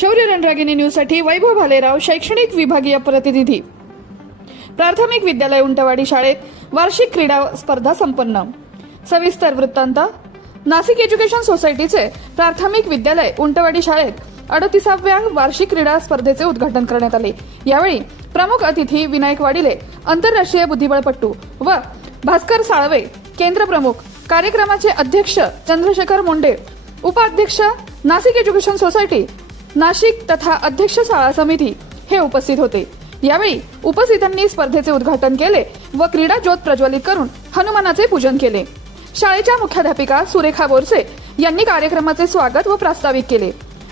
शौर्य रणरागिनी न्यूजसाठी वैभव भालेराव शैक्षणिक विभागीय प्रतिनिधी. प्राथमिक विद्यालय उंटवाडी शाळेत वार्षिक क्रीडा स्पर्धा संपन्न. सविस्तर वृत्तांत. नाशिक एज्युकेशन सोसायटीचे प्राथमिक विद्यालय उंटवाडी शाळेत अडतीसाव्या वार्षिक क्रीडा स्पर्धेचे उद्घाटन करण्यात आले. यावेळी प्रमुख अतिथी विनायक वाडिले आंतरराष्ट्रीय बुद्धिबळपट्टू व भास्कर साळवे केंद्र प्रमुख कार्यक्रमाचे अध्यक्ष चंद्रशेखर मुंडे उपाध्यक्ष नाशिक एज्युकेशन सोसायटी नाशिक तथा अध्यक्ष शाळा समिती हे उपस्थित होते. यावेळी उपस्थितांनी स्पर्धेचे उद्घाटन केले व क्रीडा ज्योत प्रज्वलित करून हनुमानाचे पूजन केले. शाळेच्या मुख्याध्यापिका सुरेखा बोरसे यांनी कार्यक्रमाचे स्वागत व प्रास्ताविक केले.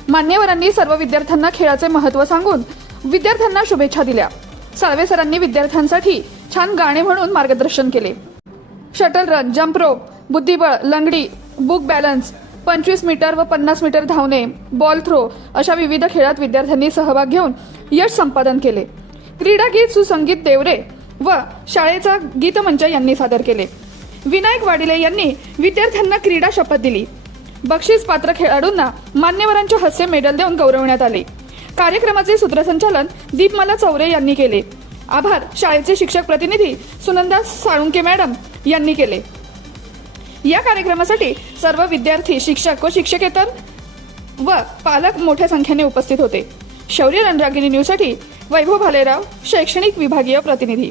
मान्यवरांनी सर्व विद्यार्थ्यांना खेळाचे महत्त्व सांगून विद्यार्थ्यांना शुभेच्छा दिल्या. साळवे सरांनी विद्यार्थ्यांसाठी छान गाणे म्हणून मार्गदर्शन केले. शटल रन जम्प रोप बुद्धिबळ लंगडी बुक बॅलन्स पंचवीस मीटर व पन्नास मीटर धावणे बॉल थ्रो अशा विविध खेळात विद्यार्थ्यांनी सहभाग घेऊन यश संपादन केले. क्रीडा गीत सुसंगीत देवरे व शाळेचा गीतमंच यांनी सादर केले. विनायक वाडिले यांनी विद्यार्थ्यांना क्रीडा शपथ दिली. बक्षीस पात्र खेळाडूंना मान्यवरांच्या हस्ते मेडल देऊन गौरवण्यात आले. कार्यक्रमाचे सूत्रसंचालन दीपमाला चौरे यांनी केले. आभार शाळेचे शिक्षक प्रतिनिधी सुनंदा साळुंके मॅडम यांनी केले. या कार्यक्रमासाठी सर्व विद्यार्थी शिक्षक व शिक्षकेतर व पालक मोठ्या संख्येने उपस्थित होते. शौर्य रणरागिनी न्यूजसाठी वैभव भालेराव शैक्षणिक विभागीय प्रतिनिधी.